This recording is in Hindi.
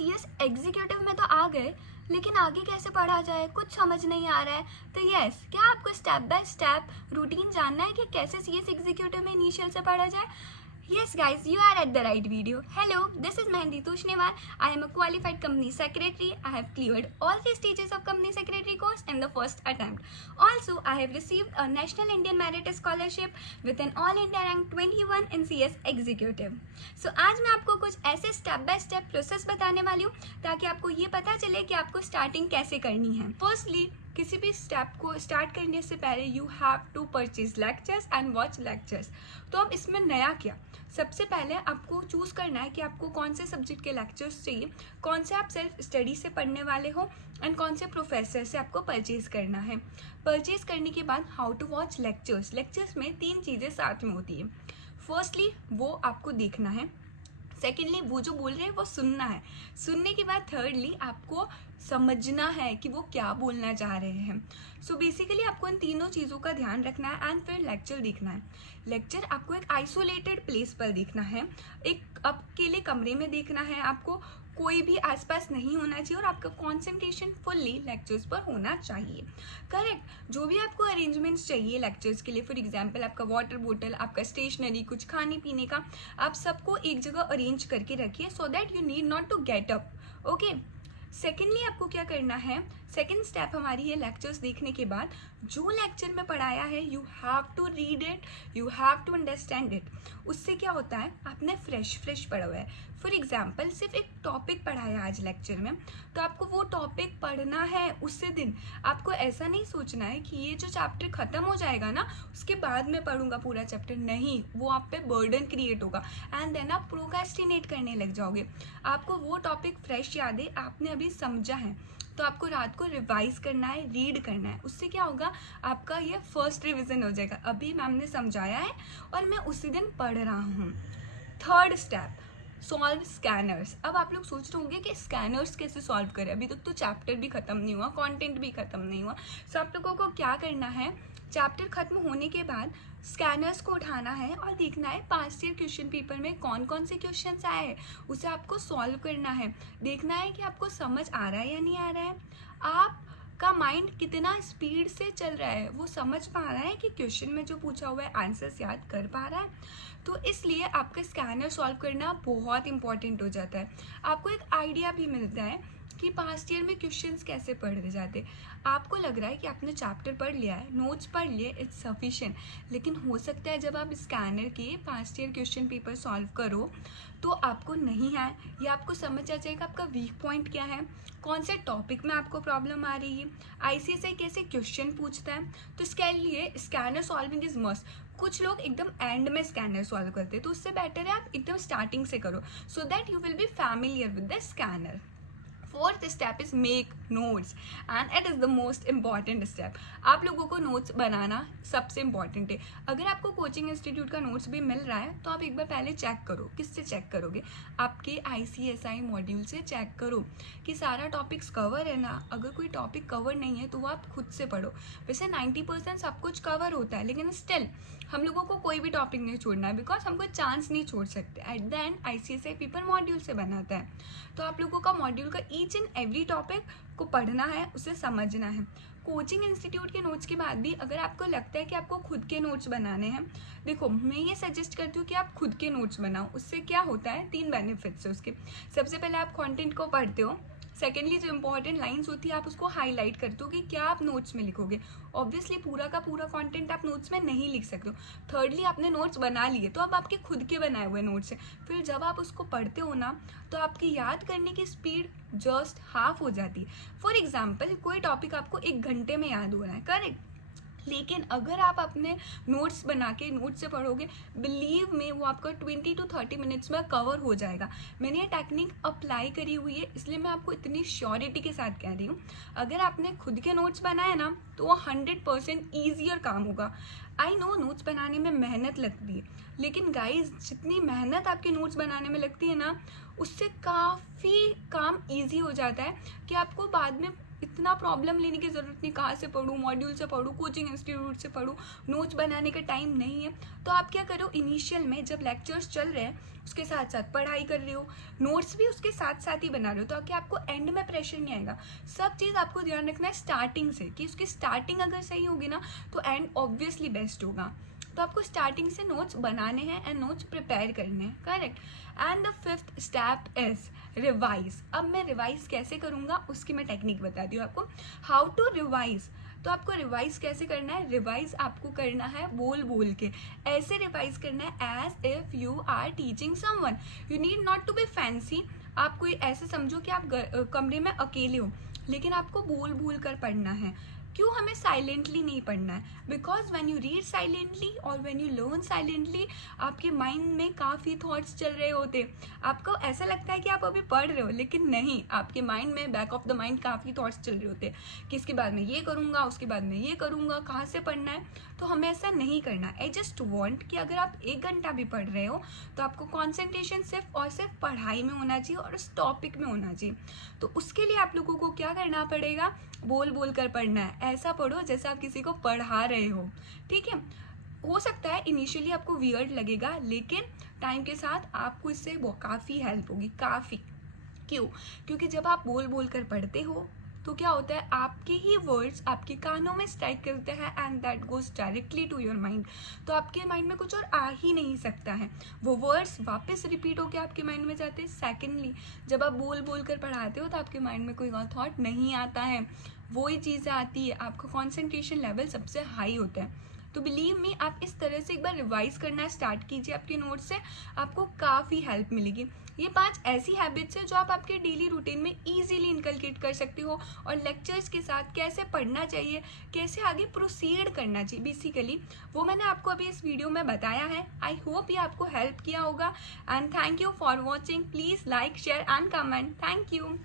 सीएस एग्जीक्यूटिव में तो आ गए, लेकिन आगे कैसे पढ़ा जाए कुछ समझ नहीं आ रहा है। तो यस, क्या आपको स्टेप बाय स्टेप रूटीन जानना है कि कैसे सीएस एग्जीक्यूटिव में इनिशियल से पढ़ा जाए? Yes guys, you are at the right video. Hello, this is Mehendee Tushnewar. I am a qualified company secretary. I have cleared all the stages of company secretary course in the first attempt. Also, I have received a National Indian Merit Scholarship with an All India rank 21 in CS Executive. So आज मैं आपको कुछ ऐसे स्टेप बाय स्टेप प्रोसेस बताने वाली हूँ ताकि आपको ये पता चले कि आपको स्टार्टिंग कैसे करनी है। फर्स्टली, किसी भी स्टेप को स्टार्ट करने से पहले you have to purchase lectures and watch lectures. तो अब इसमें नया क्या, सबसे पहले आपको चूज़ करना है कि आपको कौन से सब्जेक्ट के लेक्चर्स चाहिए, कौन से आप सेल्फ स्टडी से पढ़ने वाले हो एंड कौन से प्रोफेसर से आपको परचेज करना है। परचेज करने के बाद how to watch lectures. Lectures में 3 चीज़ें साथ में होती है। फर्स्टली वो आपको देखना है, सेकेंडली वो जो बोल रहे हैं वो सुनना है, सुनने के बाद थर्डली आपको समझना है कि वो क्या बोलना चाह रहे हैं। सो बेसिकली आपको इन तीनों चीज़ों का ध्यान रखना है एंड फिर लेक्चर देखना है। लेक्चर आपको एक आइसोलेटेड प्लेस पर देखना है, एक अकेले कमरे में देखना है, आपको कोई भी आसपास नहीं होना चाहिए और आपका कंसंट्रेशन फुल्ली लेक्चर्स पर होना चाहिए। करेक्ट, जो भी आपको अरेंजमेंट्स चाहिए लेक्चर्स के लिए, फॉर एग्जांपल आपका वाटर बोतल, आपका स्टेशनरी, कुछ खाने पीने का, आप सबको एक जगह अरेंज करके रखिए so that you need not to get up. Okay, secondly आपको क्या करना है, सेकेंड स्टेप हमारी है लेक्चर्स देखने के बाद जो लेक्चर में पढ़ाया है you have to read it, you have to understand it. उससे क्या होता है, आपने फ्रेश पढ़ा हुआ है। फॉर एग्जाम्पल सिर्फ एक टॉपिक पढ़ाया आज लेक्चर में, तो आपको वो टॉपिक पढ़ना है उसी दिन। आपको ऐसा नहीं सोचना है कि ये जो चैप्टर ख़त्म हो जाएगा ना उसके बाद में पढ़ूंगा पूरा चैप्टर, नहीं, वो आप पे बर्डन क्रिएट होगा एंड देन आप प्रोक्रेस्टिनेट करने लग जाओगे। आपको वो टॉपिक फ्रेश याद है, आपने अभी समझा है, तो आपको रात को रिवाइज करना है, रीड करना है। उससे क्या होगा, आपका ये फर्स्ट रिवीजन हो जाएगा, अभी मैम ने समझाया है और मैं उसी दिन पढ़ रहा हूँ। Third step, solve scanners. अब आप लोग सोच रहे होंगे कि स्कैनर्स कैसे सॉल्व करें, अभी तक तो चैप्टर भी ख़त्म नहीं हुआ, कंटेंट भी ख़त्म नहीं हुआ। सो आप लोगों को क्या करना है, चैप्टर ख़त्म होने के बाद स्कैनर्स को उठाना है और देखना है पास्ट ईयर क्वेश्चन पेपर में कौन कौन से क्वेश्चंस आए हैं, उसे आपको सॉल्व करना है। देखना है कि आपको समझ आ रहा है या नहीं आ रहा है, आपका माइंड कितना स्पीड से चल रहा है, वो समझ पा रहा है कि क्वेश्चन में जो पूछा हुआ है आंसर्स याद कर पा रहा है। तो इसलिए आपका स्कैनर सॉल्व करना बहुत इंपॉर्टेंट हो जाता है। आपको एक आइडिया भी मिलता है कि पास्ट ईयर में क्वेश्चंस कैसे पढ़े जाते। आपको लग रहा है कि आपने चैप्टर पढ़ लिया है, नोट्स पढ़ लिए, इट्स सफिशिएंट, लेकिन हो सकता है जब आप स्कैनर के past year question paper solve करो तो आपको नहीं है, या आपको समझ आ जाएगा आपका वीक पॉइंट क्या है, कौन से टॉपिक में आपको प्रॉब्लम आ रही है, आईसीएसआई कैसे क्वेश्चन पूछता है। तो इसके लिए स्कैनर सॉल्विंग इज मस्ट। कुछ लोग एकदम एंड में स्कैनर सॉल्व करते हैं, तो उससे बेटर है आप एकदम स्टार्टिंग से करो सो that you will be familiar with the scanner. Fourth step is make notes and it is the most important step. आप लोगों को नोट्स बनाना सबसे इम्पॉर्टेंट है। अगर आपको कोचिंग इंस्टीट्यूट का नोट्स भी मिल रहा है तो आप एक बार पहले चेक करो। किससे चेक करोगे, आपके आईसीएसआई मॉड्यूल से चेक करो कि सारा टॉपिक्स कवर है ना। अगर कोई टॉपिक कवर नहीं है तो वो आप खुद से पढ़ो। वैसे 90% सब कुछ कवर होता है, लेकिन स्टिल हम लोगों को कोई भी टॉपिक नहीं छोड़ना है, बिकॉज हम कोई चांस नहीं छोड़ सकते। At the end ICSI paper module से बनाता है, तो आप लोगों का मॉड्यूल का ईच एंड एवरी टॉपिक को पढ़ना है, उसे समझना है। कोचिंग इंस्टीट्यूट के नोट्स के बाद भी अगर आपको लगता है कि आपको खुद के नोट्स बनाने हैं, देखो मैं ये सजेस्ट करती हूँ कि आप खुद के नोट्स बनाओ। उससे क्या होता है, 3 बेनिफिट्स है उसके। सबसे पहले आप कंटेंट को पढ़ते हो, सेकेंडली जो इंपॉर्टेंट लाइंस होती है आप उसको हाईलाइट करते हो कि क्या आप नोट्स में लिखोगे। ऑब्वियसली पूरा का पूरा कंटेंट आप नोट्स में नहीं लिख सकते हो। थर्डली आपने नोट्स बना लिए तो अब आपके खुद के बनाए हुए नोट्स हैं, फिर जब आप उसको पढ़ते हो ना तो आपकी याद करने की स्पीड जस्ट हाफ हो जाती है। फॉर एग्जाम्पल कोई टॉपिक आपको 1 घंटे में याद हो रहा है, करेक्ट, लेकिन अगर आप अपने नोट्स बना के नोट से पढ़ोगे, बिलीव में वो आपका 20 to 30 मिनट्स में कवर हो जाएगा। मैंने ये टेक्निक अप्लाई करी हुई है, इसलिए मैं आपको इतनी श्योरिटी के साथ कह रही हूँ। अगर आपने खुद के नोट्स बनाए ना तो वो 100% ईजियर काम होगा। आई नो नोट्स बनाने में मेहनत लगती है, लेकिन गाइज जितनी मेहनत आपके नोट्स बनाने में लगती है ना, उससे काफ़ी काम ईजी हो जाता है कि आपको बाद में इतना प्रॉब्लम लेने की ज़रूरत नहीं, कहाँ से पढूँ, मॉड्यूल से पढूँ, कोचिंग इंस्टीट्यूट से पढूँ, नोट्स बनाने का टाइम नहीं है। तो आप क्या करो, इनिशियल में जब लेक्चर्स चल रहे हैं उसके साथ साथ पढ़ाई कर रहे हो, नोट्स भी उसके साथ साथ ही बना रहे हो, ताकि आपको एंड में प्रेशर नहीं आएगा। सब चीज़ आपको ध्यान रखना है स्टार्टिंग से, कि उसकी स्टार्टिंग अगर सही होगी ना तो एंड ऑब्वियसली बेस्ट होगा। तो आपको स्टार्टिंग से नोट्स बनाने हैं एंड नोट्स प्रिपेयर करने हैं, correct. And the fifth step is revise. अब मैं रिवाइज कैसे करूँगा उसकी मैं टेक्निक बताती हूँ आपको, हाउ टू रिवाइज। तो आपको रिवाइज कैसे करना है, रिवाइज आपको करना है बोल बोल के, ऐसे रिवाइज करना है as if you are teaching someone. You need not to be fancy. आप कोई ऐसे समझो कि आप कमरे में अकेले हो, लेकिन आपको बोल बोल कर पढ़ना है। क्यों हमें साइलेंटली नहीं पढ़ना है, because when you read silently और व्हेन यू लर्न साइलेंटली आपके माइंड में काफ़ी थॉट्स चल रहे होते। आपको ऐसा लगता है कि आप अभी पढ़ रहे हो, लेकिन नहीं, आपके माइंड में बैक ऑफ द माइंड काफ़ी थॉट्स चल रहे होते कि इसके बाद में ये करूँगा, उसके बाद में ये करूँगा, कहाँ से पढ़ना है। तो हमें ऐसा नहीं करना। आई जस्ट वॉन्ट कि अगर आप 1 घंटा भी पढ़ रहे हो तो आपको कॉन्सेंट्रेशन सिर्फ और सिर्फ पढ़ाई में होना चाहिए और उस टॉपिक में होना चाहिए। तो उसके लिए आप लोगों को क्या करना पड़ेगा, बोल बोल कर पढ़ना है। ऐसा पढ़ो जैसे आप किसी को पढ़ा रहे हो, ठीक है। हो सकता है इनिशियली आपको वियर्ड लगेगा, लेकिन टाइम के साथ आपको इससे काफ़ी हेल्प होगी, काफ़ी। क्यों? क्योंकि जब आप बोल बोल कर पढ़ते हो तो क्या होता है, आपके ही वर्ड्स आपके कानों में स्ट्राइक करते हैं and that goes directly to your mind. तो आपके माइंड में कुछ और आ ही नहीं सकता है, वो वर्ड्स वापस रिपीट होकर आपके माइंड में जाते हैं। सेकेंडली, जब आप बोल बोल कर पढ़ाते हो तो आपके माइंड में कोई और थॉट नहीं आता है, वही चीज़ें आती है, आपका कॉन्सेंट्रेशन लेवल सबसे हाई होता है। तो बिलीव मी, आप इस तरह से एक बार रिवाइज करना स्टार्ट कीजिए आपके नोट्स से, आपको काफ़ी हेल्प मिलेगी। ये 5 ऐसी हैबिट्स है जो आप आपके डेली रूटीन में इजीली इनकलकेट कर सकते हो, और लेक्चर्स के साथ कैसे पढ़ना चाहिए, कैसे आगे प्रोसीड करना चाहिए बेसिकली, वो मैंने आपको अभी इस वीडियो में बताया है। आई होप ये आपको हेल्प किया होगा, and thank you for watching. Please like, share and comment. Thank you.